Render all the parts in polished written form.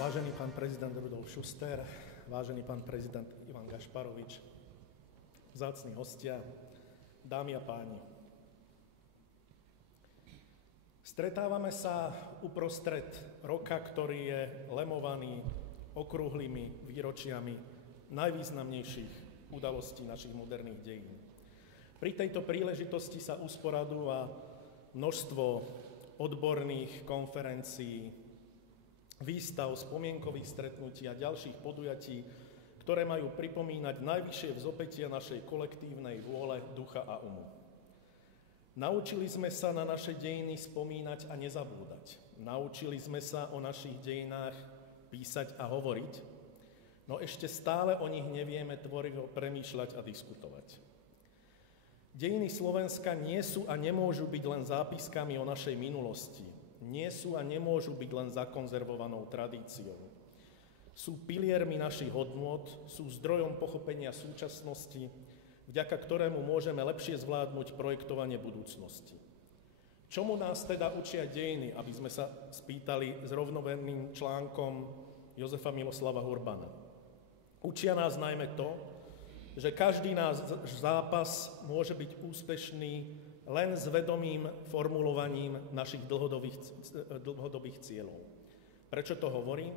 Vážený pán prezident Rudolf Schuster, vážený pán prezident Ivan Gašparovič, vzácni hostia, dámy a páni. Stretávame sa uprostred roka, ktorý je lemovaný okrúhlymi výročiami najvýznamnejších udalostí našich moderných dejín. Pri tejto príležitosti sa usporadúva množstvo odborných konferencií, výstav, spomienkových stretnutí a ďalších podujatí, ktoré majú pripomínať najvyššie vzopätia našej kolektívnej vôle, ducha a umu. Naučili sme sa na naše dejiny spomínať a nezabúdať. Naučili sme sa o našich dejinách písať a hovoriť, no ešte stále o nich nevieme tvorivo premýšľať a diskutovať. Dejiny Slovenska nie sú a nemôžu byť len zápiskami o našej minulosti. Nie sú a nemôžu byť len zakonzervovanou tradíciou. Sú piliermi našich hodnôt, sú zdrojom pochopenia súčasnosti, vďaka ktorému môžeme lepšie zvládnuť projektovanie budúcnosti. Čomu nás teda učia dejiny, aby sme sa spýtali s rovnovenným článkom Jozefa Miloslava Urbana? Učia nás najmä to, že každý náš zápas môže byť úspešný len s vedomým formulovaním našich dlhodobých cieľov. Prečo to hovorím?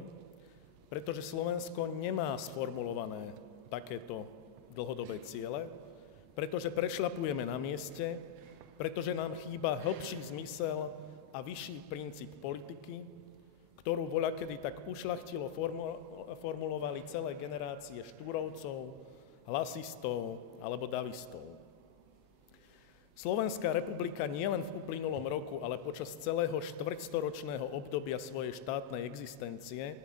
Pretože Slovensko nemá sformulované takéto dlhodobé ciele, pretože prešľapujeme na mieste, pretože nám chýba hĺbší zmysel a vyšší princíp politiky, ktorú voľakedy tak ušľachtilo formulovali celé generácie štúrovcov, hlasistov alebo davistov. Slovenská republika nielen v uplynulom roku, ale počas celého štvrťstoročného obdobia svojej štátnej existencie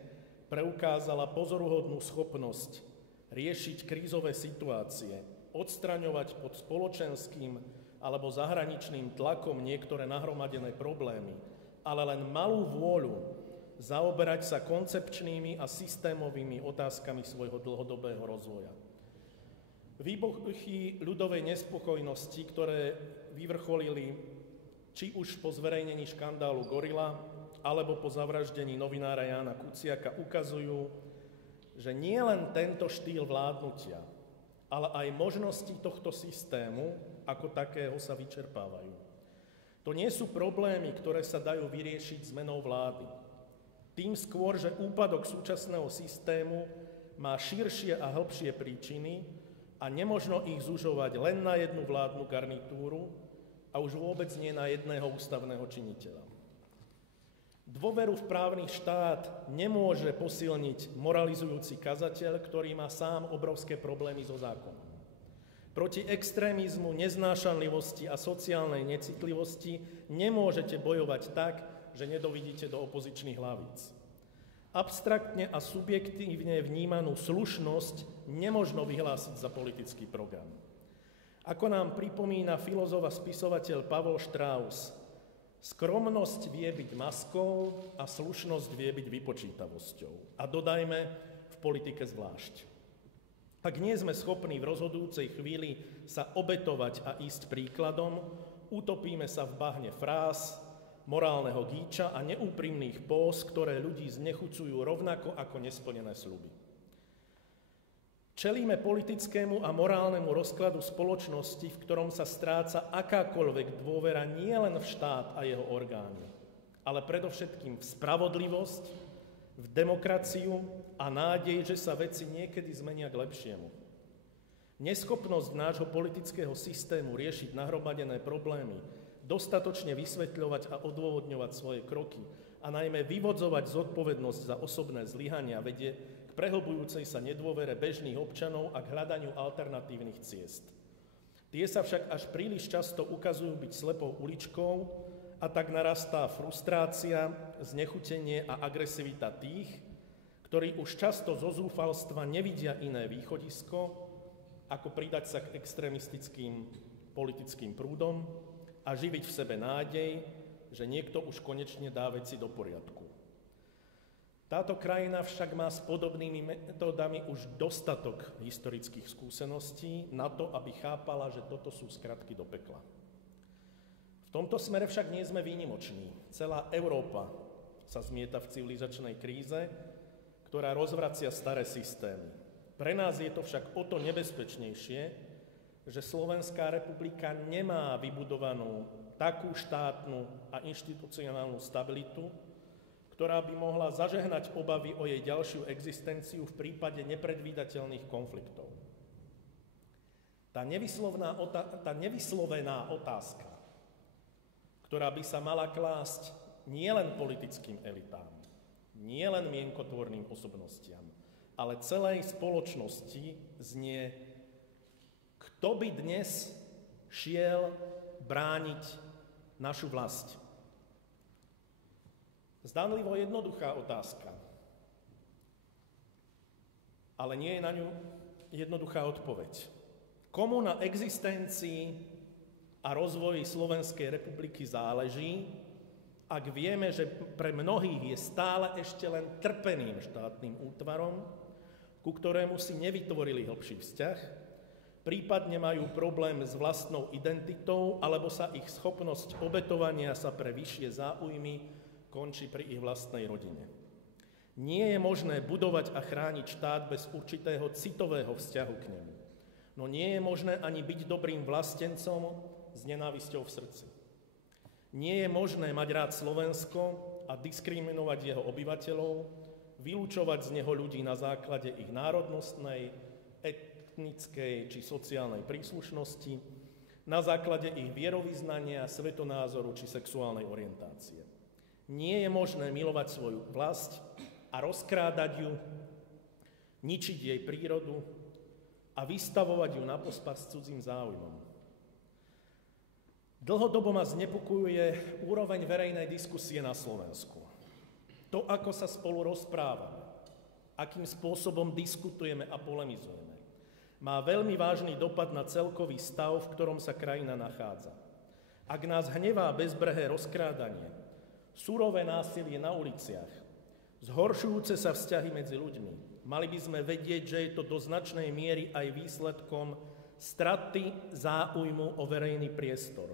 preukázala pozoruhodnú schopnosť riešiť krízové situácie, odstraňovať pod spoločenským alebo zahraničným tlakom niektoré nahromadené problémy, ale len malú vôľu zaoberať sa koncepčnými a systémovými otázkami svojho dlhodobého rozvoja. Výbuchy ľudovej nespokojnosti, ktoré vyvrcholili či už po zverejnení škandálu Gorila, alebo po zavraždení novinára Jána Kuciaka, ukazujú, že nie len tento štýl vládnutia, ale aj možnosti tohto systému ako takého sa vyčerpávajú. To nie sú problémy, ktoré sa dajú vyriešiť zmenou vlády. Tým skôr, že úpadok súčasného systému má širšie a hĺbšie príčiny, a nemožno ich zužovať len na jednu vládnu garnitúru a už vôbec nie na jedného ústavného činiteľa. Dôveru v právny štát nemôže posilniť moralizujúci kazateľ, ktorý má sám obrovské problémy so zákonom. Proti extrémizmu, neznášanlivosti a sociálnej necitlivosti nemôžete bojovať tak, že nedovidíte do opozičných hlavíc. Abstraktne a subjektívne vnímanú slušnosť nemožno vyhlásiť za politický program. Ako nám pripomína filozof a spisovateľ Pavol Strauss, skromnosť vie byť maskou a slušnosť vie byť vypočítavosťou. A dodajme, v politike zvlášť. Ak nie sme schopní v rozhodujúcej chvíli sa obetovať a ísť príkladom, utopíme sa v bahne fráz, morálneho gíča a neúprimných póz, ktoré ľudí znechucujú rovnako ako nesplnené sľuby. Čelíme politickému a morálnemu rozkladu spoločnosti, v ktorom sa stráca akákoľvek dôvera nielen v štát a jeho orgány, ale predovšetkým v spravodlivosť, v demokraciu a nádej, že sa veci niekedy zmenia k lepšiemu. Neschopnosť nášho politického systému riešiť nahromadené problémy, dostatočne vysvetľovať a odôvodňovať svoje kroky a najmä vyvodzovať zodpovednosť za osobné zlyhania vedie k prehlbujúcej sa nedôvere bežných občanov a k hľadaniu alternatívnych ciest. Tie sa však až príliš často ukazujú byť slepou uličkou a tak narastá frustrácia, znechutenie a agresivita tých, ktorí už často zo zúfalstva nevidia iné východisko, ako pridať sa k extrémistickým politickým prúdom a živiť v sebe nádej, že niekto už konečne dá veci do poriadku. Táto krajina však má s podobnými metódami už dostatok historických skúseností na to, aby chápala, že toto sú skratky do pekla. V tomto smere však nie sme výnimoční. Celá Európa sa zmieta v civilizačnej kríze ktorá rozvracia staré systémy. Pre nás je to však o to nebezpečnejšie, že Slovenská republika nemá vybudovanú takú štátnu a inštitucionálnu stabilitu, ktorá by mohla zažehnať obavy o jej ďalšiu existenciu v prípade nepredvídateľných konfliktov. Tá nevyslovená otázka, ktorá by sa mala klásť nielen politickým elitám, nielen mienkotvorným osobnostiam, ale celej spoločnosti znie: kto by dnes šiel brániť našu vlast? Zdánlivo jednoduchá otázka, ale nie je na ňu jednoduchá odpoveď. Komu na existencii a rozvoji Slovenskej republiky záleží, ak vieme, že pre mnohých je stále ešte len trpeným štátnym útvarom, ku ktorému si nevytvorili hlbší vzťah, prípadne majú problém s vlastnou identitou, alebo sa ich schopnosť obetovania sa pre vyššie záujmy končí pri ich vlastnej rodine. Nie je možné budovať a chrániť štát bez určitého citového vzťahu k nemu. No nie je možné ani byť dobrým vlastencom s nenávisťou v srdci. Nie je možné mať rád Slovensko a diskriminovať jeho obyvateľov, vylúčovať z neho ľudí na základe ich národnostnej, etnickej či sociálnej príslušnosti, na základe ich vierovyznania, svetonázoru či sexuálnej orientácie. Nie je možné milovať svoju vlast a rozkrádať ju, ničiť jej prírodu a vystavovať ju na pospas cudzím záujmom. Dlhodobo ma znepokojuje úroveň verejnej diskusie na Slovensku. To, ako sa spolu rozprávame, akým spôsobom diskutujeme a polemizujeme, má veľmi vážny dopad na celkový stav, v ktorom sa krajina nachádza. Ak nás hnevá bezbrehé rozkrádanie, surové násilie na uliciach, zhoršujúce sa vzťahy medzi ľuďmi, mali by sme vedieť, že je to do značnej miery aj výsledkom straty záujmu o verejný priestor,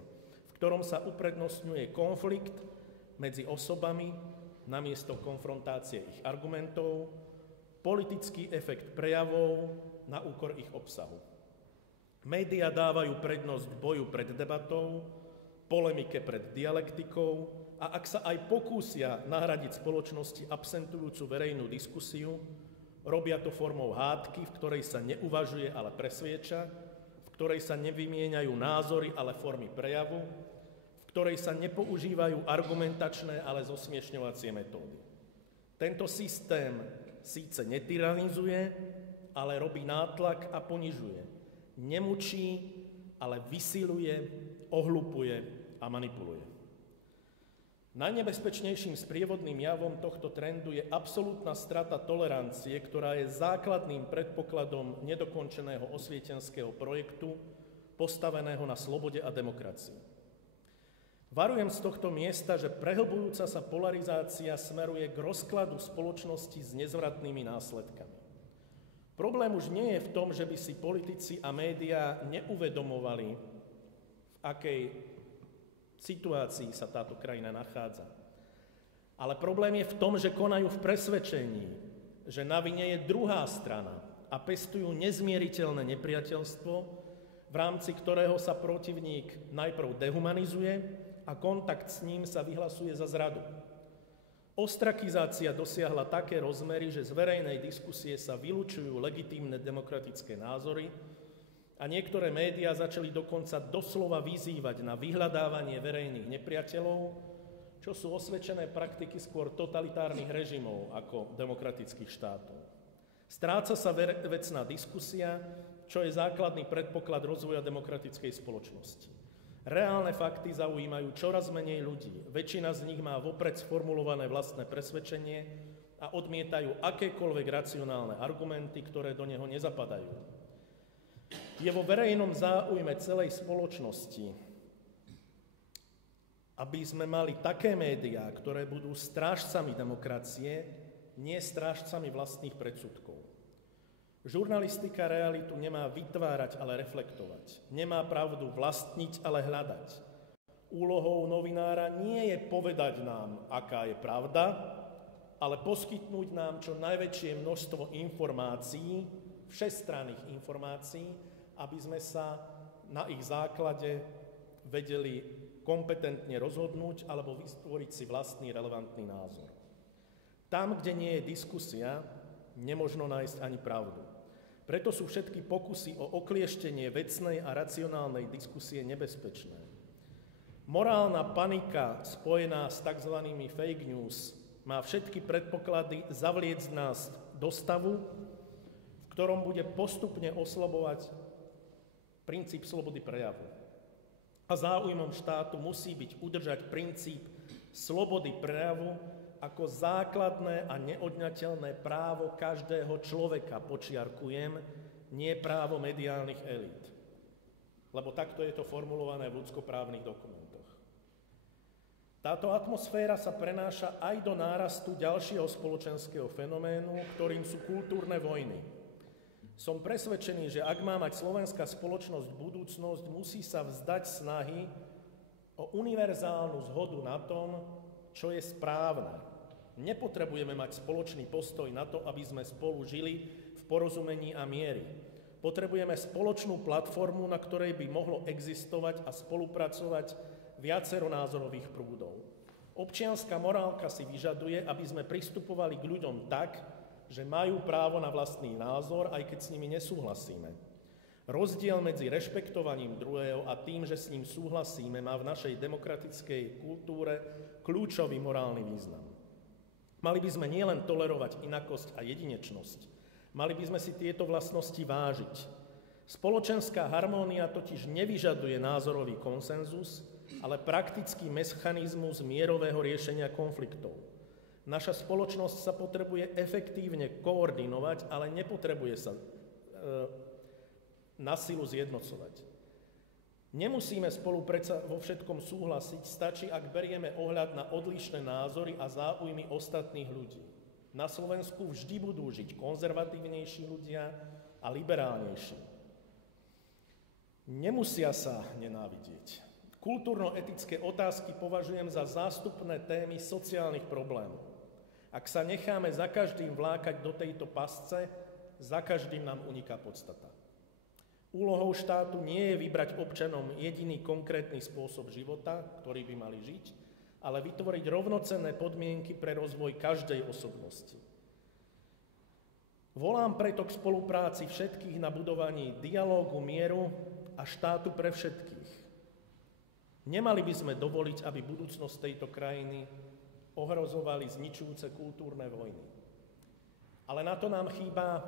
v ktorom sa uprednostňuje konflikt medzi osobami namiesto konfrontácie ich argumentov, politický efekt prejavov na úkor ich obsahu. Média dávajú prednosť boju pred debatou, polemike pred dialektikou a ak sa aj pokúsia nahradiť spoločnosti absentujúcu verejnú diskusiu, robia to formou hádky, v ktorej sa neuvažuje, ale presvieča, v ktorej sa nevymieňajú názory, ale formy prejavu, v ktorej sa nepoužívajú argumentačné, ale zosmiešňovacie metódy. Tento systém síce netyranizuje, ale robí nátlak a ponižuje. Nemučí, ale vysiluje, ohľupuje a manipuluje. Najnebezpečnejším sprievodným javom tohto trendu je absolútna strata tolerancie, ktorá je základným predpokladom nedokončeného osvietenského projektu postaveného na slobode a demokracii. Varujem z tohto miesta, že prehlbujúca sa polarizácia smeruje k rozkladu spoločnosti s nezvratnými následkami. Problém už nie je v tom, že by si politici a médiá neuvedomovali, v akej situácii sa táto krajina nachádza. Ale problém je v tom, že konajú v presvedčení, že na vine je druhá strana a pestujú nezmieriteľné nepriateľstvo, v rámci ktorého sa protivník najprv dehumanizuje a kontakt s ním sa vyhlasuje za zradu. Ostrakizácia dosiahla také rozmery, že z verejnej diskusie sa vylučujú legitímne demokratické názory a niektoré médiá začali dokonca doslova vyzývať na vyhľadávanie verejných nepriateľov, čo sú osvedčené praktiky skôr totalitárnych režimov ako demokratických štátov. Stráca sa vecná diskusia, čo je základný predpoklad rozvoja demokratickej spoločnosti. Reálne fakty zaujímajú čoraz menej ľudí. Väčšina z nich má vopred sformulované vlastné presvedčenie a odmietajú akékoľvek racionálne argumenty, ktoré do neho nezapadajú. Je vo verejnom záujme celej spoločnosti, aby sme mali také médiá, ktoré budú strážcami demokracie, nie strážcami vlastných predsudkov. Žurnalistika realitu nemá vytvárať, ale reflektovať. Nemá pravdu vlastniť, ale hľadať. Úlohou novinára nie je povedať nám, aká je pravda, ale poskytnúť nám čo najväčšie množstvo informácií, všestranných informácií, aby sme sa na ich základe vedeli kompetentne rozhodnúť alebo vytvoriť si vlastný relevantný názor. Tam, kde nie je diskusia, nemožno nájsť ani pravdu. Preto sú všetky pokusy o oklieštenie vecnej a racionálnej diskusie nebezpečné. Morálna panika spojená s tzv. Fake news má všetky predpoklady zavliecť nás do stavu, v ktorom bude postupne oslabovať princíp slobody prejavu. A záujmom štátu musí byť udržať princíp slobody prejavu ako základné a neodňateľné právo každého človeka, počiarkujem, nie právo mediálnych elít. Lebo takto je to formulované v ľudskoprávnych dokumentoch. Táto atmosféra sa prenáša aj do nárastu ďalšieho spoločenského fenoménu, ktorým sú kultúrne vojny. Som presvedčený, že ak má mať slovenská spoločnosť budúcnosť, musí sa vzdať snahy o univerzálnu zhodu na tom, čo je správne. Nepotrebujeme mať spoločný postoj na to, aby sme spolu žili v porozumení a miery. Potrebujeme spoločnú platformu, na ktorej by mohlo existovať a spolupracovať viacero názorových prúdov. Občianska morálka si vyžaduje, aby sme pristupovali k ľuďom tak, že majú právo na vlastný názor, aj keď s nimi nesúhlasíme. Rozdiel medzi rešpektovaním druhého a tým, že s ním súhlasíme, má v našej demokratickej kultúre kľúčový morálny význam. Mali by sme nielen tolerovať inakosť a jedinečnosť, mali by sme si tieto vlastnosti vážiť. Spoločenská harmónia totiž nevyžaduje názorový konsenzus, ale praktický mechanizmus mierového riešenia konfliktov. Naša spoločnosť sa potrebuje efektívne koordinovať, ale nepotrebuje sa na silu zjednocovať. Nemusíme spolu predsa vo všetkom súhlasiť, stačí, ak berieme ohľad na odlišné názory a záujmy ostatných ľudí. Na Slovensku vždy budú žiť konzervatívnejší ľudia a liberálnejší. Nemusia sa nenávidieť. Kultúrno-etické otázky považujem za zástupné témy sociálnych problémov. Ak sa necháme za každým vlákať do tejto pasce, za každým nám uniká podstata. Úlohou štátu nie je vybrať občanom jediný konkrétny spôsob života, ktorý by mali žiť, ale vytvoriť rovnocenné podmienky pre rozvoj každej osobnosti. Volám preto k spolupráci všetkých na budovaní dialógu, mieru a štátu pre všetkých. Nemali by sme dovoliť, aby budúcnosť tejto krajiny ohrozovali zničujúce kultúrne vojny. Ale na to nám chýba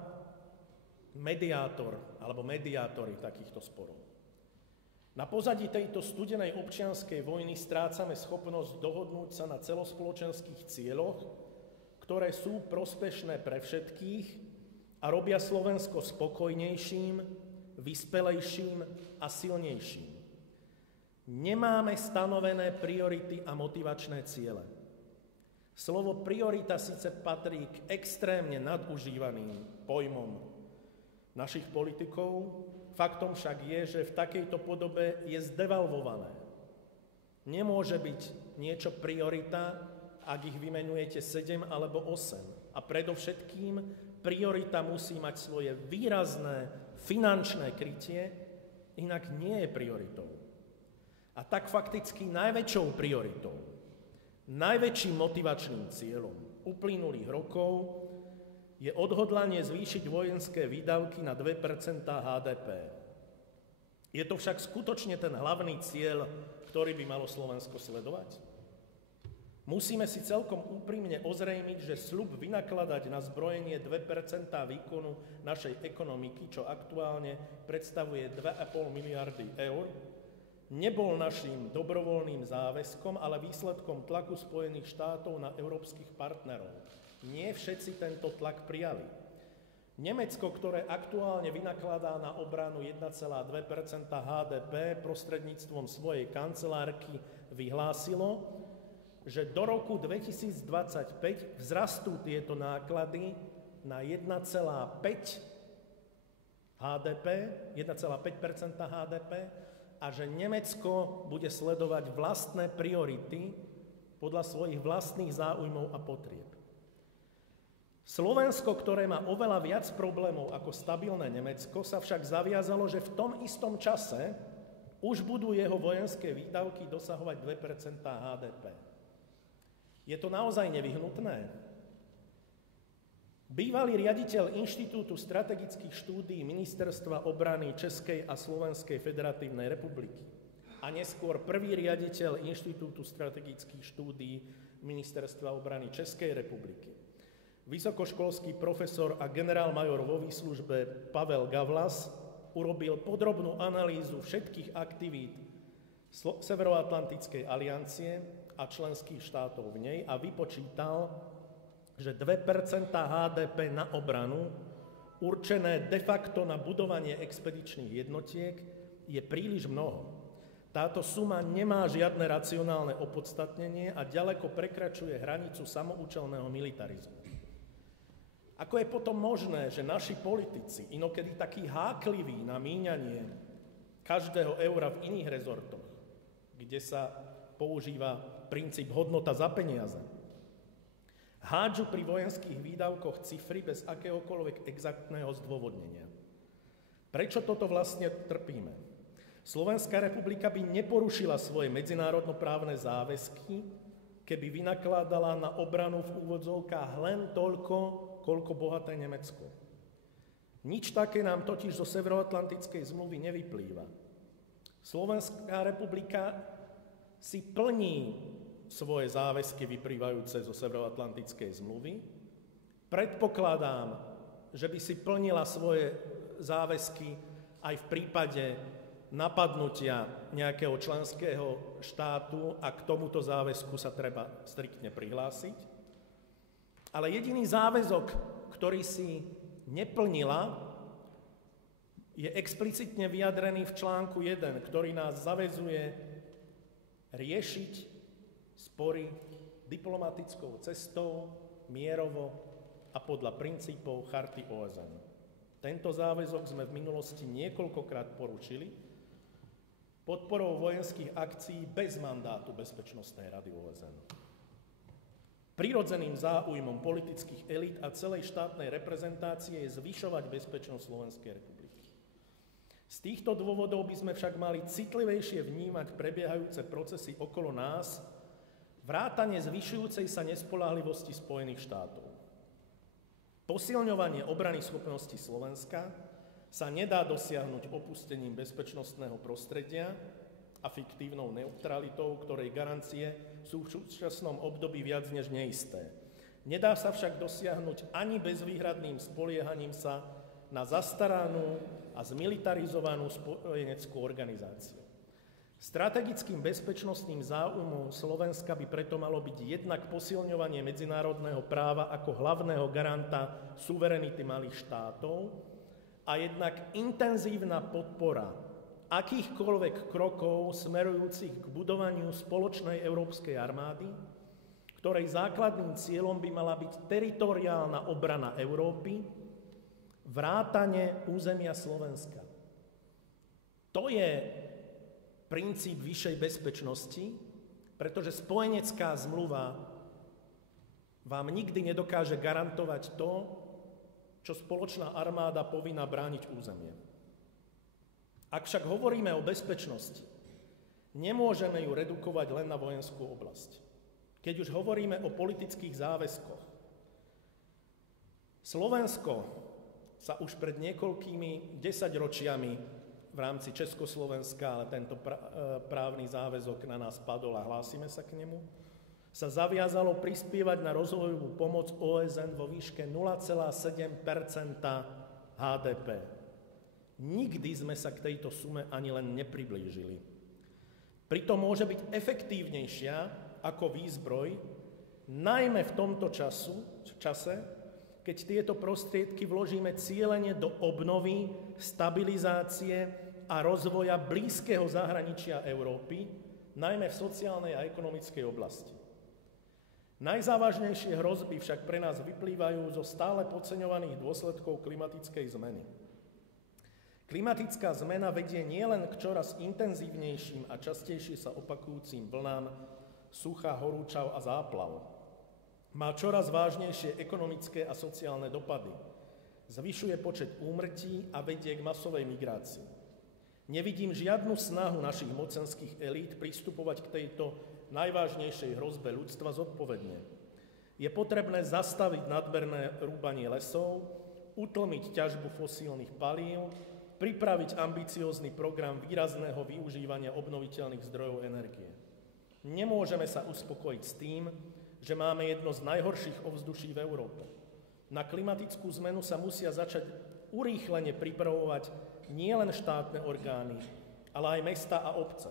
mediátor alebo mediátori takýchto sporov. Na pozadí tejto studenej občianskej vojny strácame schopnosť dohodnúť sa na celospoločenských cieľoch, ktoré sú prospešné pre všetkých a robia Slovensko spokojnejším, vyspelejším a silnejším. Nemáme stanovené priority a motivačné ciele. Slovo priorita síce patrí k extrémne nadužívaným pojmom našich politikov, faktom však je, že v takejto podobe je zdevalvované. Nemôže byť niečo priorita, ak ich vymenujete 7 alebo 8. A predovšetkým priorita musí mať svoje výrazné finančné krytie, inak nie je prioritou. A tak fakticky najväčšou prioritou, najväčším motivačným cieľom uplynulých rokov je odhodlanie zvýšiť vojenské výdavky na 2% HDP. Je to však skutočne ten hlavný cieľ, ktorý by malo Slovensko sledovať? Musíme si celkom úprimne ozrejmiť, že sľub vynakladať na zbrojenie 2% výkonu našej ekonomiky, čo aktuálne predstavuje 2,5 miliardy eur, nebol naším dobrovoľným záväzkom, ale výsledkom tlaku Spojených štátov na európskych partnerov. Nie všetci tento tlak prijali. Nemecko, ktoré aktuálne vynakladá na obranu 1,2% HDP prostredníctvom svojej kancelárky, vyhlásilo, že do roku 2025 vzrastú tieto náklady na 1,5% HDP a že Nemecko bude sledovať vlastné priority podľa svojich vlastných záujmov a potrieb. Slovensko, ktoré má oveľa viac problémov ako stabilné Nemecko, sa však zaviazalo, že v tom istom čase už budú jeho vojenské výdavky dosahovať 2% HDP. Je to naozaj nevyhnutné? Bývalý riaditeľ Inštitútu strategických štúdií Ministerstva obrany Českej a Slovenskej federatívnej republiky a neskôr prvý riaditeľ Inštitútu strategických štúdií Ministerstva obrany Českej republiky, vysokoškolský profesor a generálmajor vo výslužbe Pavel Gavlas urobil podrobnú analýzu všetkých aktivít Severoatlantickej aliancie a členských štátov v nej a vypočítal, že 2% HDP na obranu, určené de facto na budovanie expedičných jednotiek, je príliš mnoho. Táto suma nemá žiadne racionálne opodstatnenie a ďaleko prekračuje hranicu samoúčelného militarizmu. Ako je potom možné, že naši politici, inokedy takí hákliví na míňanie každého eura v iných rezortoch, kde sa používa princíp hodnota za peniaze, hádžu pri vojenských výdavkoch cifry bez akéhokoľvek exaktného zdôvodnenia? Prečo toto vlastne trpíme? Slovenská republika by neporušila svoje medzinárodnoprávne záväzky, keby vynakladala na obranu v úvodzovkách len toľko, koľko bohaté Nemecko. Nič také nám totiž zo Severoatlantickej zmluvy nevyplýva. Slovenská republika si plní svoje záväzky vyplývajúce zo Severoatlantickej zmluvy. Predpokladám, že by si plnila svoje záväzky aj v prípade napadnutia nejakého členského štátu a k tomuto záväzku sa treba striktne prihlásiť. Ale jediný záväzok, ktorý si neplnila, je explicitne vyjadrený v článku 1, ktorý nás zaväzuje riešiť spory diplomatickou cestou, mierovo a podľa princípov Charty OSN. Tento záväzok sme v minulosti niekoľkokrát porušili podporou vojenských akcií bez mandátu Bezpečnostnej rady OSN. Prirodzeným záujmom politických elít a celej štátnej reprezentácie je zvyšovať bezpečnosť Slovenskej republiky. Z týchto dôvodov by sme však mali citlivejšie vnímať prebiehajúce procesy okolo nás, vrátane zvyšujúcej sa nespoľahlivosti Spojených štátov. Posilňovanie obranyschopnosti Slovenska sa nedá dosiahnuť opustením bezpečnostného prostredia a fiktívnou neutralitou, ktorej garancie sú v súčasnom období viac než neisté. Nedá sa však dosiahnuť ani bezvýhradným spoliehaním sa na zastaranú a zmilitarizovanú spojeneckú organizáciu. Strategickým bezpečnostným záujmom Slovenska by preto malo byť jednak posilňovanie medzinárodného práva ako hlavného garanta suverenity malých štátov a jednak intenzívna podpora akýchkoľvek krokov smerujúcich k budovaniu spoločnej európskej armády, ktorej základným cieľom by mala byť teritoriálna obrana Európy, vrátane územia Slovenska. To je princíp vyššej bezpečnosti, pretože spojenecká zmluva vám nikdy nedokáže garantovať to, čo spoločná armáda povinná brániť územie. Ak však hovoríme o bezpečnosti, nemôžeme ju redukovať len na vojenskú oblasť. Keď už hovoríme o politických záväzkoch, Slovensko sa už pred niekoľkými desaťročiami v rámci Československa, ale tento právny záväzok na nás padol a hlásime sa k nemu, sa zaviazalo prispievať na rozvojovú pomoc OSN vo výške 0,7% HDP. Nikdy sme sa k tejto sume ani len nepriblížili. Pritom môže byť efektívnejšia ako výzbroj, najmä v tomto čase, keď tieto prostriedky vložíme cielene do obnovy, stabilizácie a rozvoja blízkeho zahraničia Európy, najmä v sociálnej a ekonomickej oblasti. Najzávažnejšie hrozby však pre nás vyplývajú zo stále podceňovaných dôsledkov klimatickej zmeny. Klimatická zmena vedie nielen k čoraz intenzívnejším a častejšie sa opakujúcim vlnám sucha, horúčav a záplav, má čoraz vážnejšie ekonomické a sociálne dopady. Zvyšuje počet úmrtí a vedie k masovej migrácii. Nevidím žiadnu snahu našich mocenských elít pristupovať k tejto najvážnejšej hrozbe ľudstva zodpovedne. Je potrebné zastaviť nadmerné rúbanie lesov, utlmiť ťažbu fosílnych palív, pripraviť ambiciózny program výrazného využívania obnoviteľných zdrojov energie. Nemôžeme sa uspokojiť s tým, že máme jedno z najhorších ovzduší v Európe. Na klimatickú zmenu sa musia začať urýchlene pripravovať nielen štátne orgány, ale aj mestá a obce.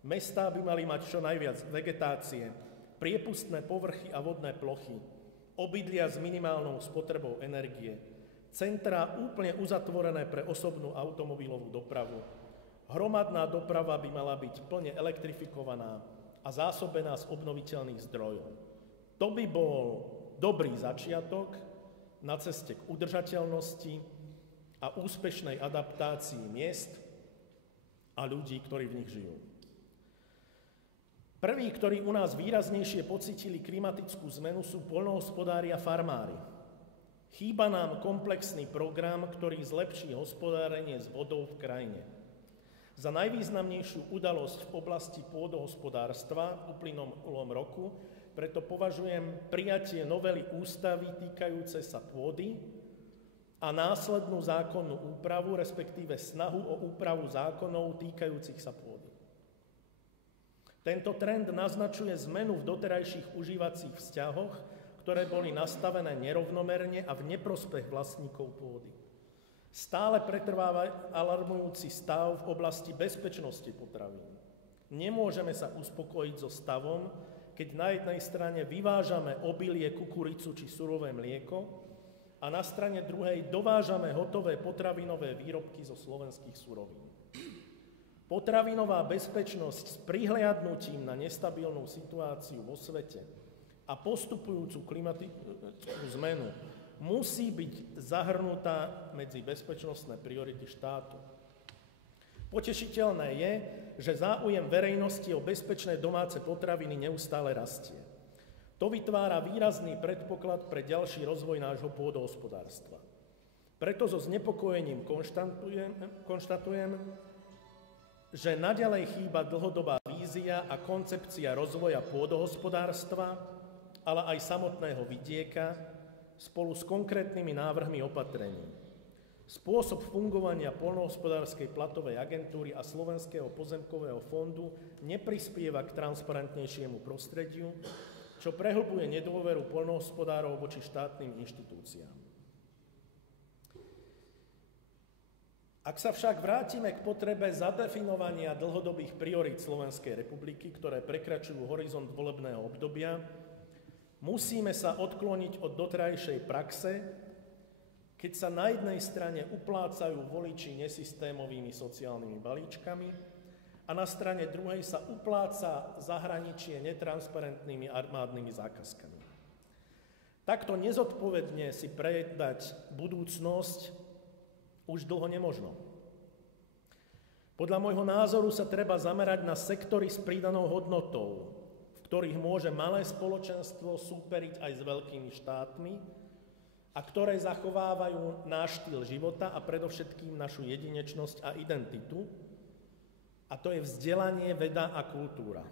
Mestá by mali mať čo najviac vegetácie, priepustné povrchy a vodné plochy, obydlia s minimálnou spotrebou energie, centrá úplne uzatvorené pre osobnú automobilovú dopravu. Hromadná doprava by mala byť plne elektrifikovaná a zásobená z obnoviteľných zdrojov. To by bol dobrý začiatok na ceste k udržateľnosti a úspešnej adaptácii miest a ľudí, ktorí v nich žijú. Prví, ktorí u nás výraznejšie pocítili klimatickú zmenu, sú poľnohospodári a farmári. Chýba nám komplexný program, ktorý zlepší hospodárenie s vodou v krajine. Za najvýznamnejšiu udalosť v oblasti pôdohospodárstva v uplynulom roku preto považujem prijatie novely ústavy týkajúce sa pôdy a následnú zákonnú úpravu, respektíve snahu o úpravu zákonov týkajúcich sa pôdy. Tento trend naznačuje zmenu v doterajších užívacích vzťahoch, ktoré boli nastavené nerovnomerne a v neprospech vlastníkov pôdy. Stále pretrváva alarmujúci stav v oblasti bezpečnosti potravín. Nemôžeme sa uspokojiť so stavom, keď na jednej strane vyvážame obilie, kukuricu či surové mlieko a na strane druhej dovážame hotové potravinové výrobky zo slovenských surovín. Potravinová bezpečnosť s prihliadnutím na nestabilnú situáciu vo svete a postupujúcu klimatickú zmenu musí byť zahrnutá medzi bezpečnostné priority štátu. Potešiteľné je, že záujem verejnosti o bezpečné domáce potraviny neustále rastie. To vytvára výrazný predpoklad pre ďalší rozvoj nášho pôdohospodárstva. Preto so znepokojením konštatujem, že naďalej chýba dlhodobá vízia a koncepcia rozvoja pôdohospodárstva, ale aj samotného vidieka spolu s konkrétnymi návrhmi opatrení. Spôsob fungovania poľnohospodárskej platovej agentúry a Slovenského pozemkového fondu neprispieva k transparentnejšiemu prostrediu, čo prehlbuje nedôveru poľnohospodárov voči štátnym inštitúciám. Ak sa však vrátime k potrebe zadefinovania dlhodobých priorít Slovenskej republiky, ktoré prekračujú horizont volebného obdobia, musíme sa odkloniť od doterajšej praxe, keď sa na jednej strane uplácajú voliči nesystémovými sociálnymi balíčkami a na strane druhej sa upláca zahraničie netransparentnými armádnymi zákazkami. Takto nezodpovedne si prejednať budúcnosť už dlho nemožno. Podľa môjho názoru sa treba zamerať na sektory s pridanou hodnotou, v ktorých môže malé spoločenstvo súperiť aj s veľkými štátmi, a ktoré zachovávajú náš štýl života a predovšetkým našu jedinečnosť a identitu, a to je vzdelanie, veda a kultúra.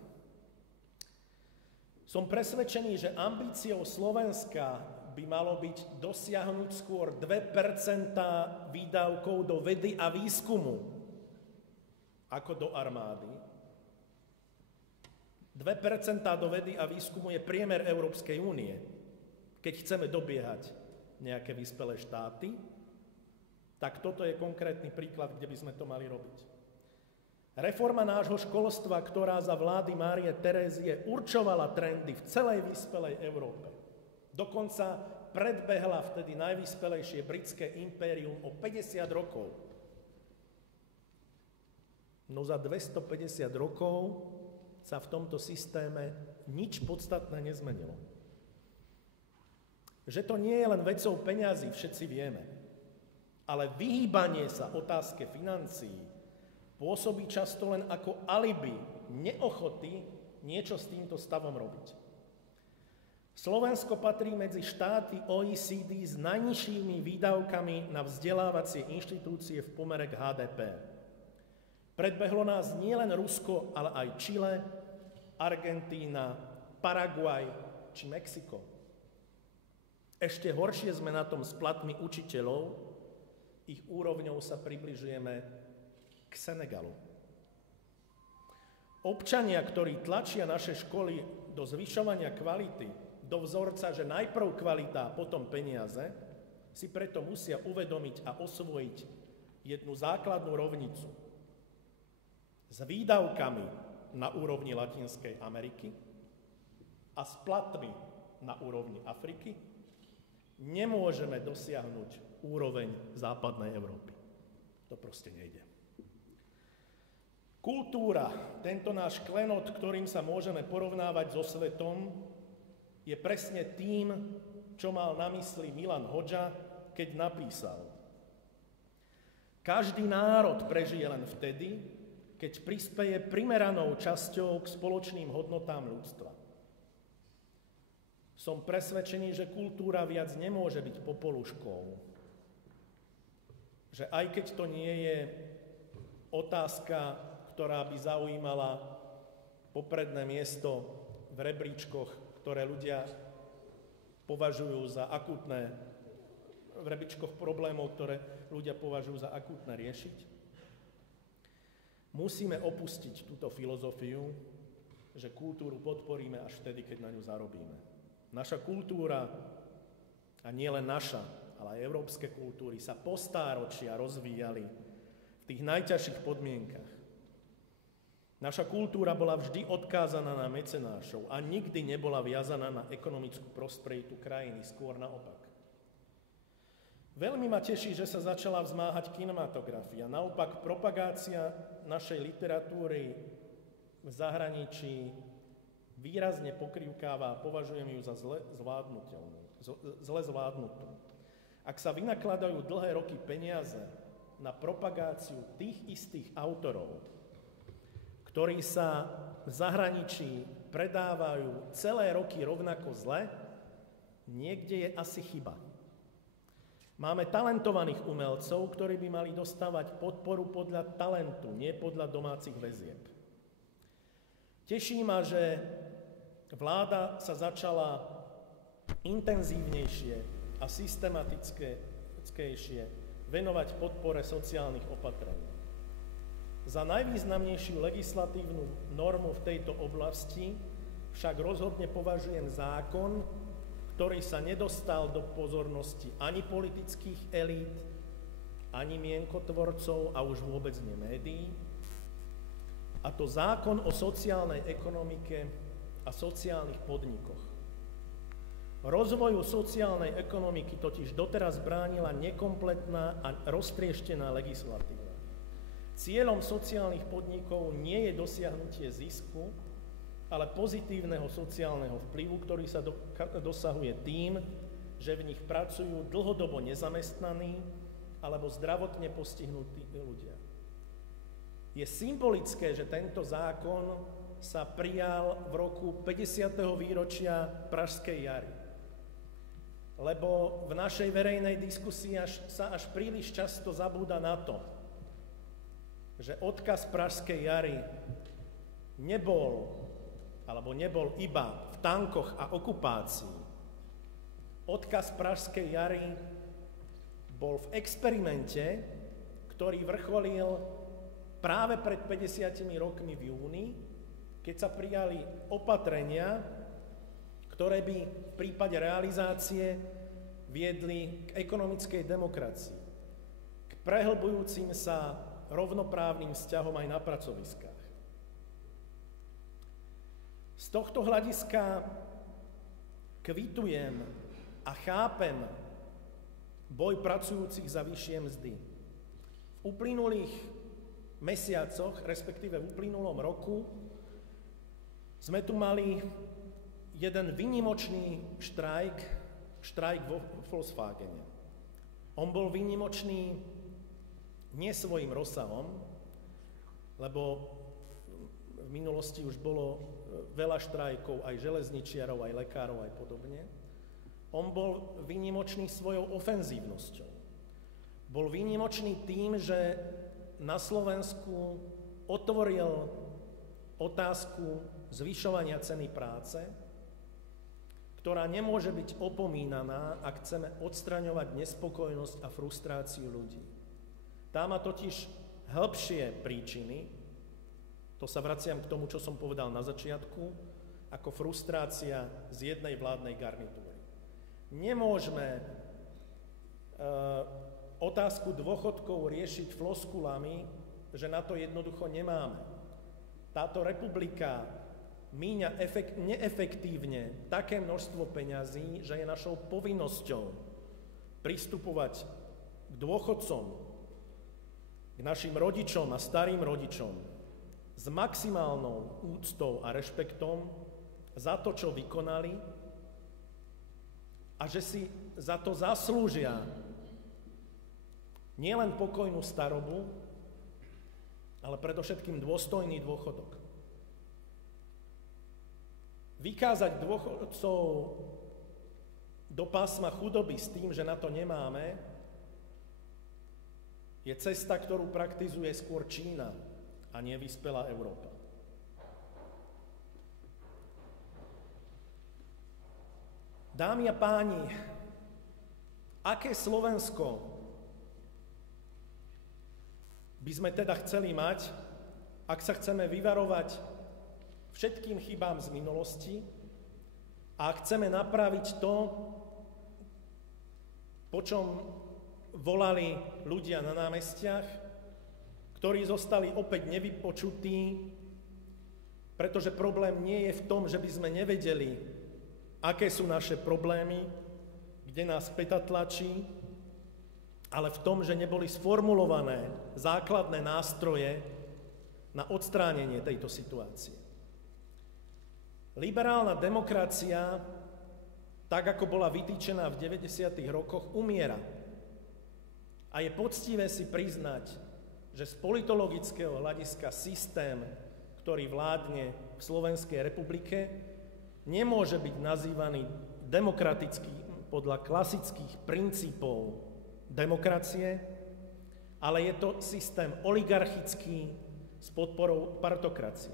Som presvedčený, že ambíciou Slovenska by malo byť dosiahnuť skôr 2% výdavkov do vedy a výskumu ako do armády. 2% do vedy a výskumu je priemer Európskej únie. Keď chceme dobiehať nejaké vyspelé štáty, tak toto je konkrétny príklad, kde by sme to mali robiť. Reforma nášho školstva, ktorá za vlády Márie Terézie určovala trendy v celej vyspelej Európe, dokonca predbehla vtedy najvyspelejšie britské impérium o 50 rokov. No za 250 rokov sa v tomto systéme nič podstatné nezmenilo. Že to nie je len vecou peňazí, všetci vieme. Ale vyhýbanie sa otázke financií pôsobí často len ako alibi neochoty niečo s týmto stavom robiť. Slovensko patrí medzi štáty OECD s najnižšími výdavkami na vzdelávacie inštitúcie v pomere k HDP. Predbehlo nás nielen Rusko, ale aj Čile, Argentína, Paraguaj či Mexiko. Ešte horšie sme na tom s platmi učiteľov, ich úrovňou sa približujeme k Senegalu. Občania, ktorí tlačia naše školy do zvyšovania kvality, do vzorca, že najprv kvalita a potom peniaze, si preto musia uvedomiť a osvojiť jednu základnú rovnicu. S výdavkami na úrovni Latinskej Ameriky a s platmi na úrovni Afriky nemôžeme dosiahnuť úroveň západnej Európy. To proste nejde. Kultúra, tento náš klenot, ktorým sa môžeme porovnávať so svetom, je presne tým, čo mal na mysli Milan Hodža, keď napísal: Každý národ prežije len vtedy, keď prispeje primeranou časťou k spoločným hodnotám ľudstva. Som presvedčený, že kultúra viac nemôže byť popoluškou. Že aj keď to nie je otázka, ktorá by zaujímala popredné miesto v rebríčkoch, ktoré ľudia považujú za akútne, v rebríčkoch problémov, ktoré ľudia považujú za akútne riešiť, musíme opustiť túto filozofiu, že kultúru podporíme až vtedy, keď na ňu zarobíme. Naša kultúra, a nie len naša, ale aj európske kultúry, sa po stáročia rozvíjali v tých najťažších podmienkach. Naša kultúra bola vždy odkázaná na mecenášov a nikdy nebola viazaná na ekonomickú prosperitu krajiny, skôr naopak. Veľmi ma teší, že sa začala vzmáhať kinematografia. Naopak, propagácia našej literatúry v zahraničí výrazne pokrývkáva a považujem ju za zle zvládnutú. Ak sa vynakladajú dlhé roky peniaze na propagáciu tých istých autorov, ktorí sa v zahraničí predávajú celé roky rovnako zle, niekde je asi chyba. Máme talentovaných umelcov, ktorí by mali dostávať podporu podľa talentu, nie podľa domácich väzieb. Teší ma, že vláda sa začala intenzívnejšie a systematickejšie venovať podpore sociálnych opatrení. Za najvýznamnejšiu legislatívnu normu v tejto oblasti však rozhodne považujem zákon, ktorý sa nedostal do pozornosti ani politických elít, ani mienkotvorcov a už vôbec nie médií, a to zákon o sociálnej ekonomike a sociálnych podnikoch. Rozvoju sociálnej ekonomiky totiž doteraz bránila nekompletná a roztrieštená legislatíva. Cieľom sociálnych podnikov nie je dosiahnutie zisku, ale pozitívneho sociálneho vplyvu, ktorý sa dosahuje tým, že v nich pracujú dlhodobo nezamestnaní alebo zdravotne postihnutí ľudia. Je symbolické, že tento zákon sa prijal v roku 50. výročia Pražskej jary. Lebo v našej verejnej diskusii sa až príliš často zabúda na to, že odkaz Pražskej jary nebol iba v tankoch a okupácii. Odkaz Pražskej jary bol v experimente, ktorý vrcholil práve pred 50 rokmi v júni, keď sa prijali opatrenia, ktoré by v prípade realizácie viedli k ekonomickej demokracii, k prehlbujúcim sa rovnoprávnym vzťahom aj na pracoviskách. Z tohto hľadiska kvitujem a chápem boj pracujúcich za vyššie mzdy. V uplynulých mesiacoch, respektíve v uplynulom roku, sme tu mali jeden výnimočný štrajk vo Volkswagene. On bol výnimočný nie svojím rozsahom, lebo v minulosti už bolo veľa štrajkov, aj železničiarov, aj lekárov, aj podobne. On bol výnimočný svojou ofenzívnosťou. Bol výnimočný tým, že na Slovensku otvoril otázku zvyšovania ceny práce, ktorá nemôže byť opomínaná, ak chceme odstraňovať nespokojnosť a frustráciu ľudí. Tá má totiž hĺbšie príčiny, to sa vraciam k tomu, čo som povedal na začiatku, ako frustrácia z jednej vládnej garnitúry. Nemôžeme otázku dôchodkov riešiť floskulami, že na to jednoducho nemáme. Táto republika míňa neefektívne také množstvo peňazí, že je našou povinnosťou pristupovať k dôchodcom, k našim rodičom a starým rodičom s maximálnou úctou a rešpektom za to, čo vykonali a že si za to zaslúžia nielen pokojnú starobu, ale predovšetkým dôstojný dôchodok. Vykázať dôchodcov do pásma chudoby s tým, že na to nemáme, je cesta, ktorú praktizuje skôr Čína a nie vyspelá Európa. Dámy a páni, aké Slovensko by sme teda chceli mať, ak sa chceme vyvarovať všetkým chybám z minulosti a chceme napraviť to, po čom volali ľudia na námestiach, ktorí zostali opäť nevypočutí, pretože problém nie je v tom, že by sme nevedeli, aké sú naše problémy, kde nás päta tlačí, ale v tom, že neboli sformulované základné nástroje na odstránenie tejto situácie. Liberálna demokracia, tak ako bola vytýčená v 90. rokoch, umiera. A je poctivé si priznať, že z politologického hľadiska systém, ktorý vládne v Slovenskej republike, nemôže byť nazývaný demokratický podľa klasických princípov demokracie, ale je to systém oligarchický s podporou partokracie.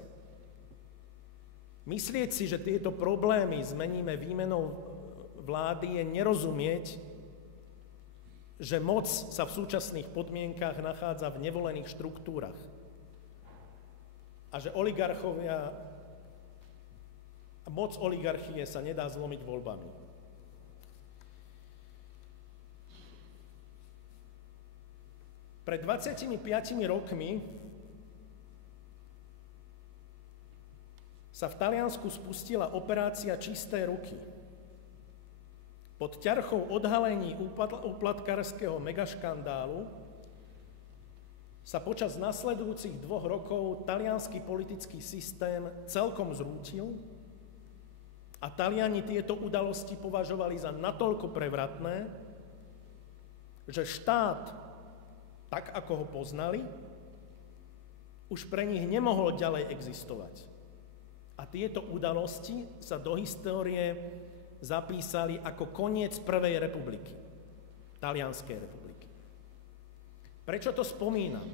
Myslieť si, že tieto problémy zmeníme výmenou vlády, je nerozumieť, že moc sa v súčasných podmienkach nachádza v nevolených štruktúrach a že moc oligarchie sa nedá zlomiť voľbami. Pred 25 rokmi sa v Taliansku spustila operácia Čisté ruky. Pod ťarchou odhalení úplatkárskeho megaškandálu sa počas nasledujúcich 2 rokov taliansky politický systém celkom zrútil a Taliani tieto udalosti považovali za natoľko prevratné, že štát, tak ako ho poznali, už pre nich nemohol ďalej existovať. A tieto udalosti sa do histórie zapísali ako koniec Prvej republiky, Talianskej republiky. Prečo to spomínam?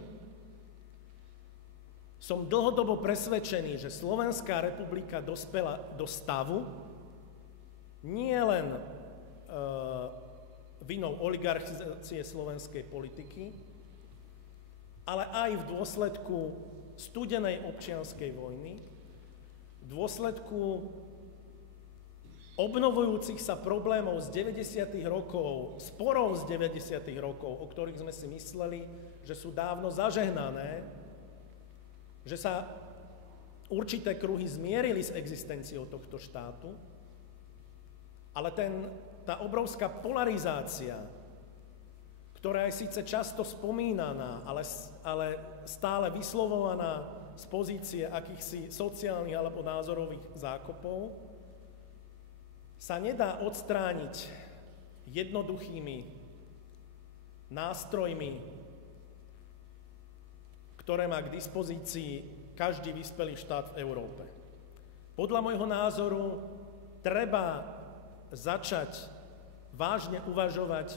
Som dlhodobo presvedčený, že Slovenská republika dospela do stavu nie len vinou oligarchizácie slovenskej politiky, ale aj v dôsledku studenej občianskej vojny, v dôsledku obnovujúcich sa problémov z 90. rokov, sporov z 90. rokov, o ktorých sme si mysleli, že sú dávno zažehnané, že sa určité kruhy zmierili s existenciou tohto štátu, ale tá obrovská polarizácia, ktorá je síce často spomínaná, ale stále vyslovovaná z pozície akýchsi sociálnych alebo názorových zákopov, sa nedá odstrániť jednoduchými nástrojmi, ktoré má k dispozícii každý vyspelý štát v Európe. Podľa môjho názoru treba začať vážne uvažovať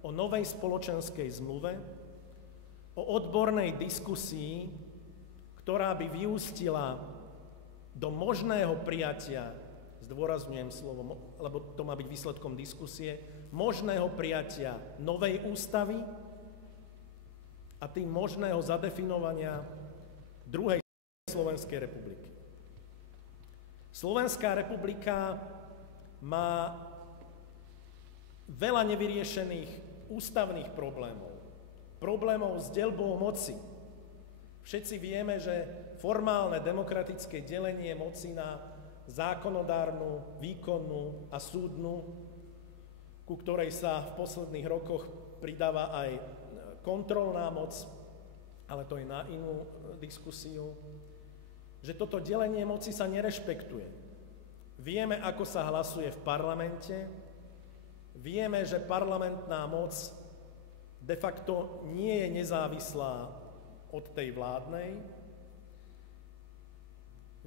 o novej spoločenskej zmluve, o odbornej diskusii, ktorá by vyústila do možného prijatia, zdôrazňujem slovo, lebo to má byť výsledkom diskusie, možného prijatia novej ústavy a tým možného zadefinovania druhej Slovenskej republiky. Slovenská republika má veľa nevyriešených ústavných problémov, problémov s deľbou moci. Všetci vieme, že formálne demokratické delenie moci na zákonodárnu, výkonnú a súdnu, ku ktorej sa v posledných rokoch pridáva aj kontrolná moc, ale to je na inú diskusiu, že toto delenie moci sa nerešpektuje. Vieme, ako sa hlasuje v parlamente, vieme, že parlamentná moc de facto nie je nezávislá od tej vládnej.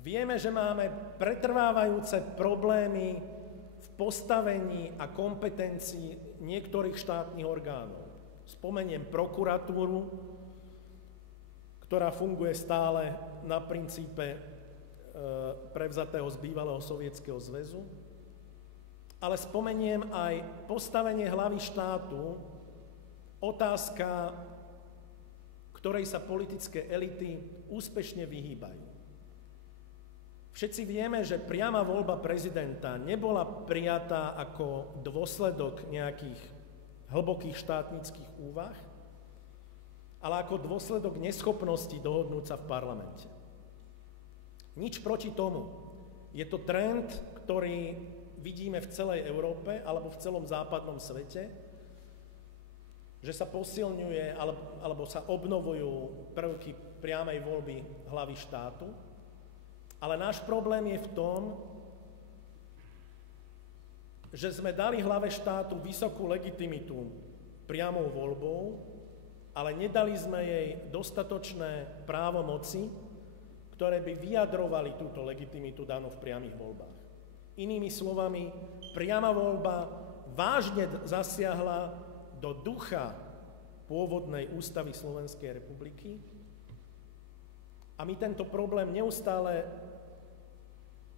Vieme, že máme pretrvávajúce problémy v postavení a kompetencii niektorých štátnych orgánov. Spomeniem prokuratúru, ktorá funguje stále na princípe prevzatého z bývalého Sovietskeho zväzu, ale spomeniem aj postavenie hlavy štátu, otázka, ktorej sa politické elity úspešne vyhýbajú. Všetci vieme, že priama voľba prezidenta nebola prijatá ako dôsledok nejakých hlbokých štátnických úvah, ale ako dôsledok neschopnosti dohodnúť sa v parlamente. Nič proti tomu. Je to trend, ktorý vidíme v celej Európe alebo v celom západnom svete, že sa posilňuje alebo sa obnovujú prvky priamej voľby hlavy štátu. Ale náš problém je v tom, že sme dali hlave štátu vysokú legitimitu priamou voľbou, ale nedali sme jej dostatočné právomoci, ktoré by vyjadrovali túto legitimitu danú v priamych voľbách. Inými slovami, priama voľba vážne zasiahla do ducha pôvodnej ústavy Slovenskej republiky a my tento problém neustále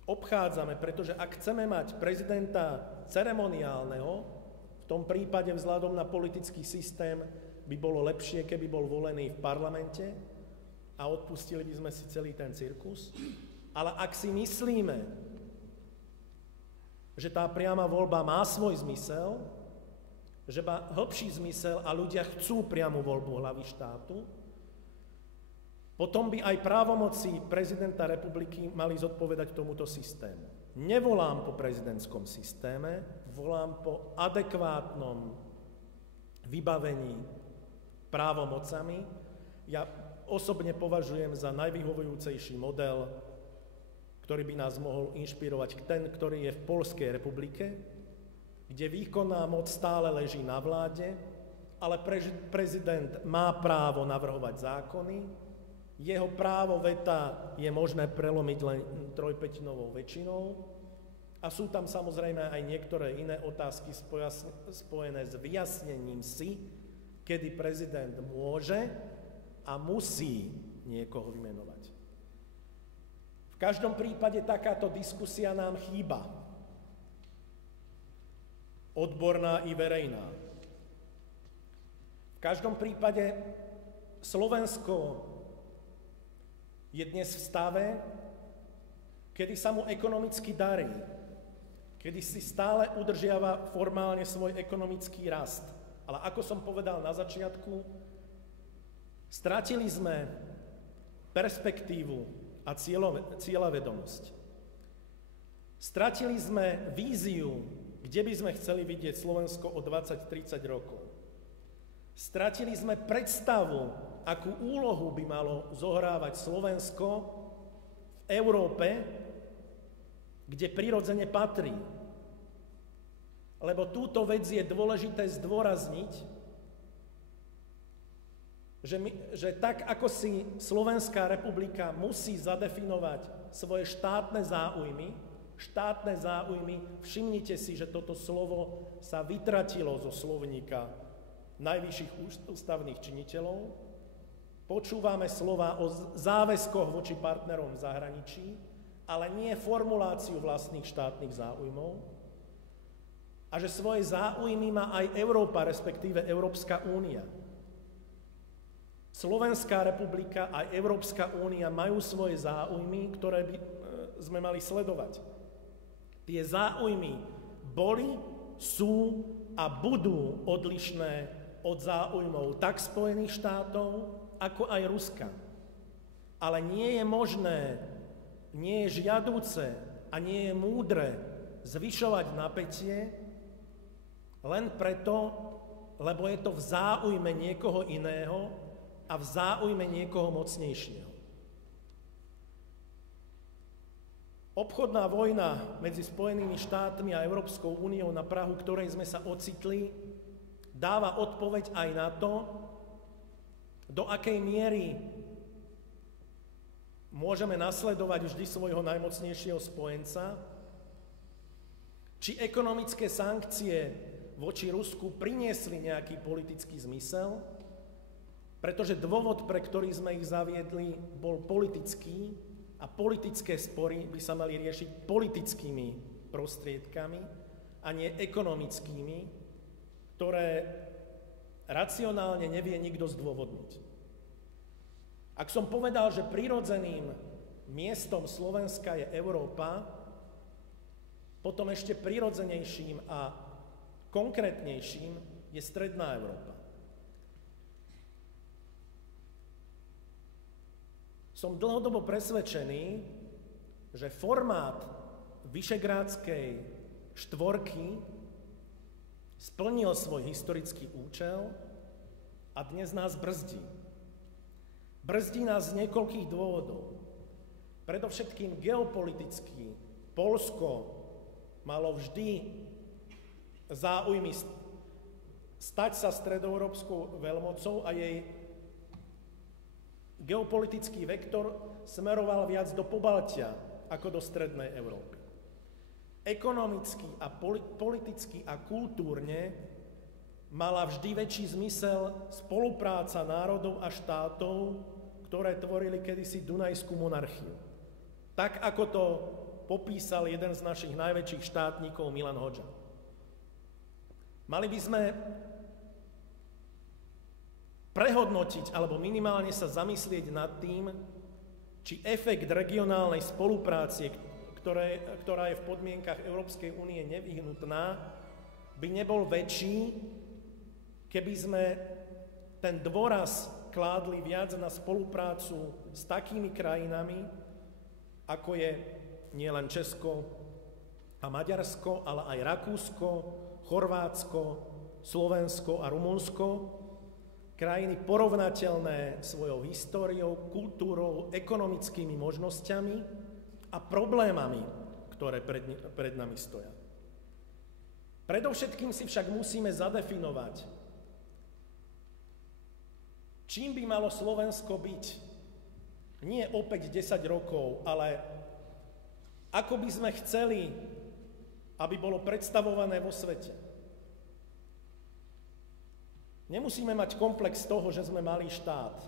obchádzame, pretože ak chceme mať prezidenta ceremoniálneho, v tom prípade vzhľadom na politický systém by bolo lepšie, keby bol volený v parlamente a odpustili by sme si celý ten cirkus. Ale ak si myslíme, že tá priama voľba má svoj zmysel, že má hlbší zmysel a ľudia chcú priamu voľbu hlavy štátu, potom by aj právomoci prezidenta republiky mali zodpovedať tomuto systému. Nevolám po prezidentskom systéme, volám po adekvátnom vybavení právomocami. Ja osobne považujem za najvyhovujúcejší model, ktorý by nás mohol inšpirovať, ten, ktorý je v Poľskej republike, kde výkonná moc stále leží na vláde, ale prezident má právo navrhovať zákony, jeho právo veta je možné prelomiť len trojpätinovou väčšinou a sú tam samozrejme aj niektoré iné otázky spojené s vyjasnením si, kedy prezident môže a musí niekoho vymenovať. V každom prípade takáto diskusia nám chýba. Odborná i verejná. V každom prípade Slovensko je dnes v stave, kedy sa mu ekonomicky darí, kedy si stále udržiava formálne svoj ekonomický rast. Ale ako som povedal na začiatku, stratili sme perspektívu a cieľavedomosť. Stratili sme víziu, kde by sme chceli vidieť Slovensko o 20-30 rokov. Stratili sme predstavu, akú úlohu by malo zohrávať Slovensko v Európe, kde prirodzene patrí. Lebo túto vec je dôležité zdôrazniť, že tak, ako si Slovenská republika musí zadefinovať svoje štátne záujmy, všimnite si, že toto slovo sa vytratilo zo slovníka najvyšších ústavných činiteľov. Počúvame slova o záväzkoch voči partnerom v zahraničí, ale nie formuláciu vlastných štátnych záujmov. A že svoje záujmy má aj Európa, respektíve Európska únia. Slovenská republika a Európska únia majú svoje záujmy, ktoré by sme mali sledovať. Tie záujmy boli, sú a budú odlišné od záujmov tak Spojených štátov, ako aj Ruska. Ale nie je možné, nie je žiaduce a nie je múdre zvyšovať napätie len preto, lebo je to v záujme niekoho iného a v záujme niekoho mocnejšieho. Obchodná vojna medzi Spojenými štátmi a Európskou úniou, na prahu ktorej sme sa ocitli, dáva odpoveď aj na to, do akej miery môžeme nasledovať vždy svojho najmocnejšieho spojenca, či ekonomické sankcie voči Rusku priniesli nejaký politický zmysel, pretože dôvod, pre ktorý sme ich zaviedli, bol politický a politické spory by sa mali riešiť politickými prostriedkami a nie ekonomickými, ktoré racionálne nevie nikto zdôvodniť. Ak som povedal, že prirodzeným miestom Slovenska je Európa, potom ešte prirodzenejším a konkrétnejším je Stredná Európa. Som dlhodobo presvedčený, že formát Vyšegrádskej štvorky splnil svoj historický účel a dnes nás brzdí. Brzdí nás z niekoľkých dôvodov. Predovšetkým geopoliticky Poľsko malo vždy záujmy stať sa stredoeurópskou veľmocou a jej geopolitický vektor smeroval viac do Pobaltia ako do Strednej Európy. Ekonomicky a politicky a kultúrne mala vždy väčší zmysel spolupráca národov a štátov, ktoré tvorili kedysi Dunajskú monarchiu. Tak, ako to popísal jeden z našich najväčších štátnikov Milan Hodža. Mali by sme prehodnotiť alebo minimálne sa zamyslieť nad tým, či efekt regionálnej spolupráce, ktorá je v podmienkach Európskej únie nevyhnutná, by nebol väčší, keby sme ten dôraz kládli viac na spoluprácu s takými krajinami, ako je nielen Česko a Maďarsko, ale aj Rakúsko, Chorvátsko, Slovensko a Rumunsko, krajiny porovnateľné svojou históriou, kultúrou, ekonomickými možnosťami a problémami, ktoré pred nami stoja. Predovšetkým si však musíme zadefinovať, čím by malo Slovensko byť nie opäť 10 rokov, ale ako by sme chceli, aby bolo predstavované vo svete. Nemusíme mať komplex toho, že sme malý štát.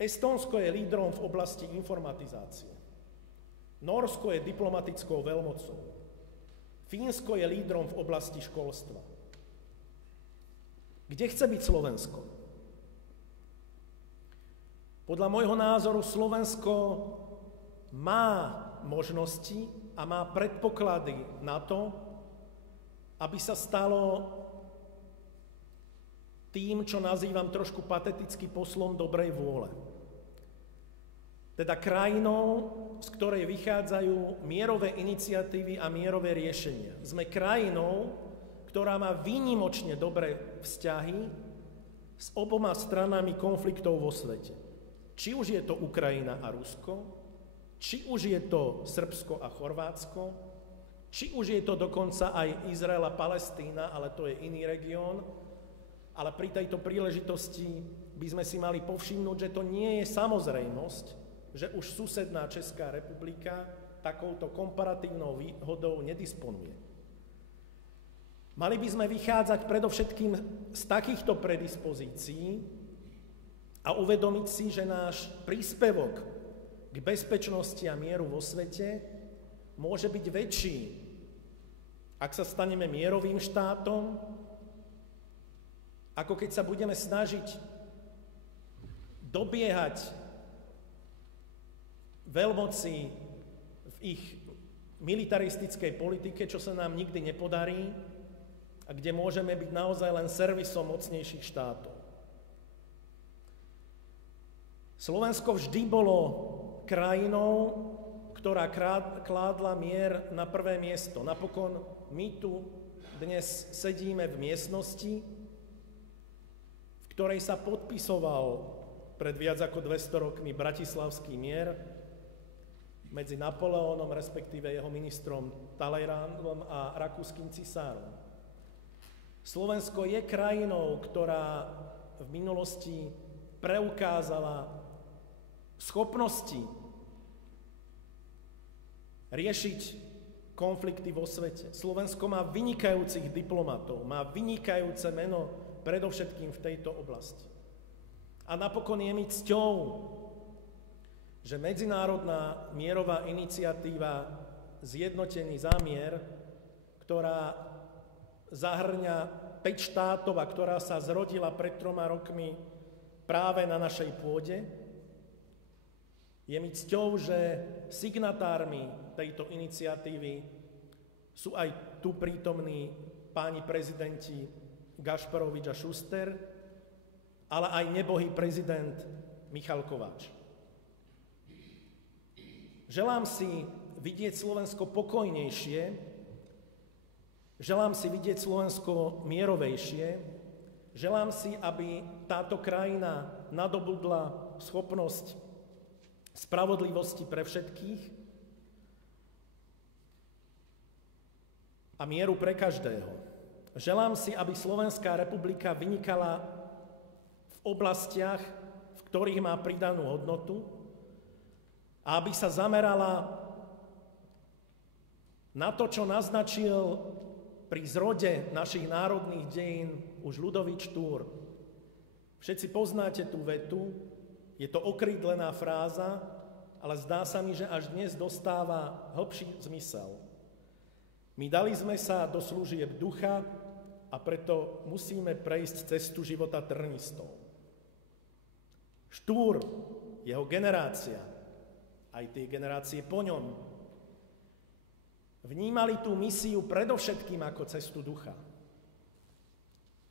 Estónsko je lídrom v oblasti informatizácie. Nórsko je diplomatickou veľmocou. Fínsko je lídrom v oblasti školstva. Kde chce byť Slovensko? Podľa môjho názoru Slovensko má možnosti a má predpoklady na to, aby sa stalo tým, čo nazývam trošku pateticky poslom dobrej vôle. Teda krajinou, z ktorej vychádzajú mierové iniciatívy a mierové riešenia. Sme krajinou, ktorá má výnimočne dobré vzťahy s oboma stranami konfliktov vo svete. Či už je to Ukrajina a Rusko, či už je to Srbsko a Chorvátsko, či už je to dokonca aj Izrael a Palestína, ale to je iný región, ale pri tejto príležitosti by sme si mali povšimnúť, že to nie je samozrejmosť, že už susedná Česká republika takouto komparatívnou výhodou nedisponuje. Mali by sme vychádzať predovšetkým z takýchto predispozícií a uvedomiť si, že náš príspevok k bezpečnosti a mieru vo svete môže byť väčší, ak sa staneme mierovým štátom, ako keď sa budeme snažiť dobiehať veľmoci v ich militaristickej politike, čo sa nám nikdy nepodarí a kde môžeme byť naozaj len servisom mocnejších štátov. Slovensko vždy bolo krajinou, ktorá kládla mier na prvé miesto. Napokon my tu dnes sedíme v miestnosti, v ktorej sa podpisoval pred viac ako 200 rokmi bratislavský mier medzi Napoleónom, respektíve jeho ministrom Talleyrandom a rakúskym cisárom. Slovensko je krajinou, ktorá v minulosti preukázala schopnosti riešiť konflikty vo svete. Slovensko má vynikajúcich diplomatov, má vynikajúce meno predovšetkým v tejto oblasti. A napokon je mi cťou, že medzinárodná mierová iniciatíva Zjednotený za mier, ktorá zahŕňa 5 štátov a ktorá sa zrodila pred 3 rokmi práve na našej pôde, je mi cťou, že signatármi tejto iniciatívy sú aj tu prítomní páni prezidenti Gašparovič a Šuster, ale aj nebohý prezident Michal Kováč. Želám si vidieť Slovensko pokojnejšie, želám si vidieť Slovensko mierovejšie, želám si, aby táto krajina nadobudla schopnosť spravodlivosti pre všetkých a mieru pre každého. Želám si, aby Slovenská republika vynikala v oblastiach, v ktorých má pridanú hodnotu a aby sa zamerala na to, čo naznačil pri zrode našich národných dejín už Ľudovík Štúr. Všetci poznáte tú vetu, je to okrídlená fráza, ale zdá sa mi, že až dnes dostáva hlbší zmysel. My dali sme sa do služieb ducha a preto musíme prejsť cestu života trnistou. Štúr, jeho generácia, aj tie generácie po ňom, vnímali tú misiu predovšetkým ako cestu ducha.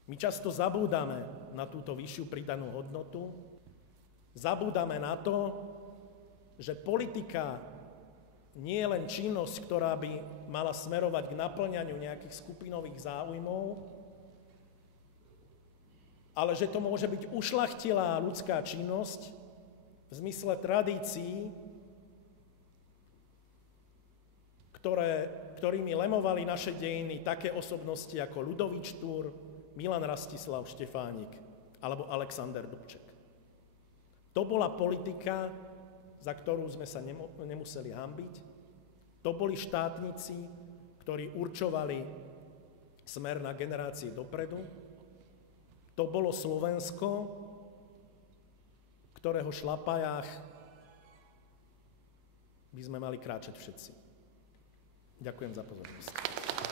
My často zabúdame na túto vyššiu pridanú hodnotu, zabúdame na to, že politika nie je len činnosť, ktorá by mala smerovať k naplňaniu nejakých skupinových záujmov, ale že to môže byť ušľachtilá ľudská činnosť v zmysle tradícií, ktorými lemovali naše dejiny také osobnosti ako Ľudovík Štúr, Milan Rastislav Štefánik alebo Alexander Dubček. To bola politika, za ktorú sme sa nemuseli hanbiť. To boli štátnici, ktorí určovali smer na generácie dopredu. To bolo Slovensko, ktorého šlapajách by sme mali kráčať všetci. Ďakujem za pozornosť.